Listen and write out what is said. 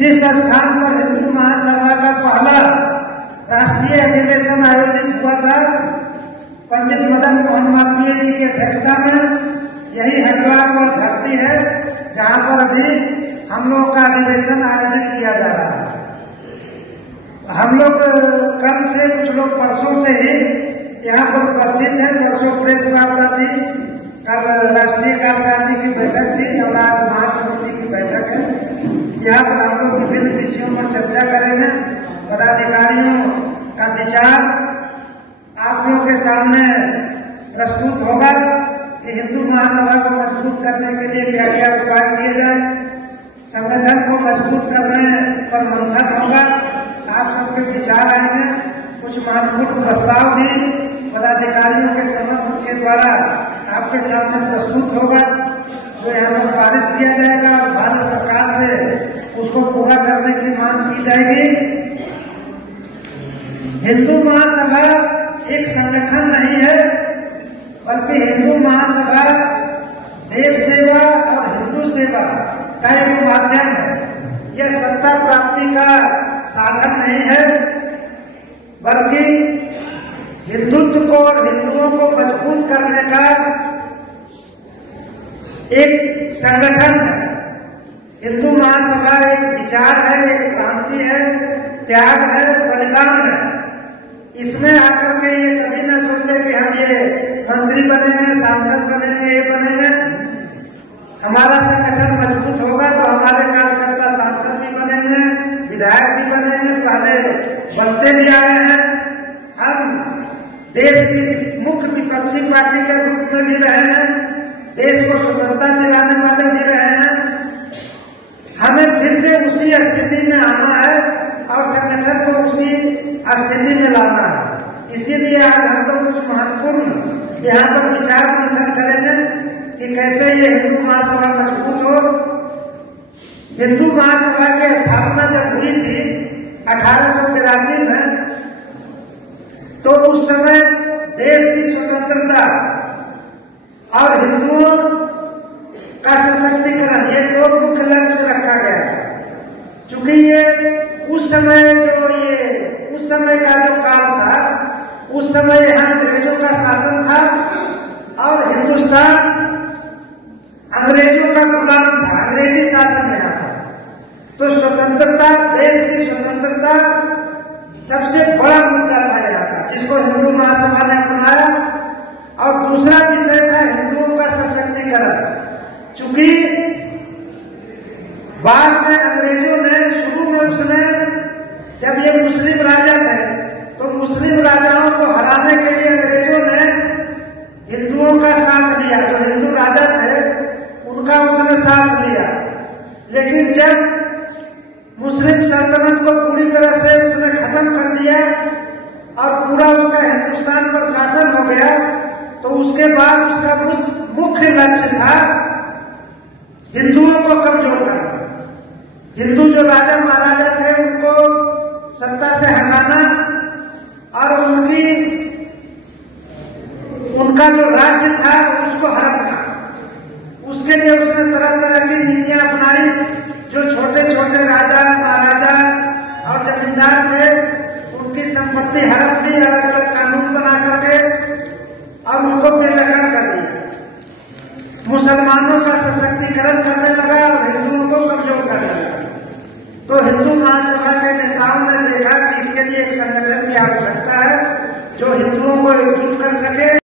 जिस स्थान पर हिंदू महासभा का पहला राष्ट्रीय अधिवेशन आयोजित हुआ था पंडित मदन मोहन मालवीय जी की अध्यक्षता में, यही हरिद्वार वह धरती है जहां पर अभी हम लोगों का अधिवेशन आयोजित किया जा रहा है। हम लोग कल से, कुछ लोग परसों से ही यहाँ पर उपस्थित है। परसों प्रेस वार्ता थी, कल राष्ट्रीय कार्यकारिणी की बैठक थी और आज महासमिति की बैठक है। यहाँ पर हम लोग विभिन्न विषयों पर चर्चा करेंगे। पदाधिकारियों का विचार आप लोगों के सामने प्रस्तुत होगा कि हिंदू महासभा को मजबूत करने के लिए क्या क्या उपाय किए जाए। संगठन को मजबूत करने पर मंथन होगा, आप सबके विचार आएंगे। कुछ महत्वपूर्ण प्रस्ताव भी पदाधिकारियों के समर्थन के द्वारा आपके सामने प्रस्तुत होगा, जो यहाँ पर पारित किया जाएगा और भारत सरकार से उसको पूरा करने की मांग की जाएगी। हिंदू महासभा एक संगठन नहीं है, बल्कि हिंदू महासभा देश सेवा और हिंदू सेवा का एक माध्यम है। यह सत्ता प्राप्ति का साधन नहीं है, बल्कि हिंदुत्व को और हिंदुओं को मजबूत करने का एक संगठन है। हिंदू महासभा एक विचार है, एक क्रांति है, त्याग है, बलिदान है। इसमें आकर के ये कभी न सोचे कि हम ये मंत्री बनेंगे, सांसद बनेंगे, ये बनेंगे। हमारा संगठन मजबूत होगा तो हमारे कार्यकर्ता सांसद भी बनेंगे, विधायक भी बनेंगे, पहले बनते भी आए हैं। हम देश की मुख्य विपक्षी पार्टी के रूप में भी रहे हैं, देश को स्वतंत्रता दिलाने वाले भी रहे हैं। हमें फिर से उसी स्थिति में आना है और संगठन को उसी स्थिति में लाना है। इसीलिए आज हम लोग कुछ महत्वपूर्ण यहाँ पर विचार मंथन करेंगे कि कैसे ये हिंदू महासभा मजबूत हो। हिंदू महासभा की स्थापना जब हुई थी 1882 में, तो उस समय देश की स्वतंत्रता और हिंदुओं का सशक्तिकरण, ये दो मुख्य लक्ष्य रखा गया था। चूंकि ये उस समय का जो काल था, उस समय यहाँ अंग्रेजों का शासन था और हिंदुस्तान अंग्रेजों का गुलाम था, अंग्रेजी शासन यहाँ था। तो स्वतंत्रता, देश की स्वतंत्रता सबसे बड़ा मुद्दा था यहाँ का, जिसको हिंदू महासभा ने अपनाया। और दूसरा विषय था हिंदुओं का सशक्तिकरण। चूंकि बाद में अंग्रेजों ने, शुरू में उसने, जब ये मुस्लिम राजा थे, तो मुस्लिम राजाओं को हराने के लिए अंग्रेजों ने हिंदुओं का साथ लिया। जो हिंदू राजा थे उनका उसने साथ लिया। लेकिन जब मुस्लिम सल्तनत को पूरी तरह से उसने खत्म कर दिया और पूरा उसका हिंदुस्तान पर शासन हो गया, तो उसके बाद उसका मुख्य लक्ष्य था हिंदुओं को कमजोर करना। हिंदू जो राजा महाराजा थे उनको सत्ता से हटाना और उनका जो राज्य था उसको हड़पना। उसके लिए उसने तरह तरह की नीतियां अपनाई। जो छोटे छोटे राजा महाराजा और जमींदार थे उनकी संपत्ति हड़प ली, अलग अलग कानून बना करके और उनको बेदखल कर दिया। मुसलमानों का सशक्तिकरण करने लगा और हिंदुओं को कमजोर करने लगा। तो हिंदू महासभा के नेताओं ने देखा कि इसके लिए एक संगठन की आवश्यकता है जो हिंदुओं को एकजुट कर सके।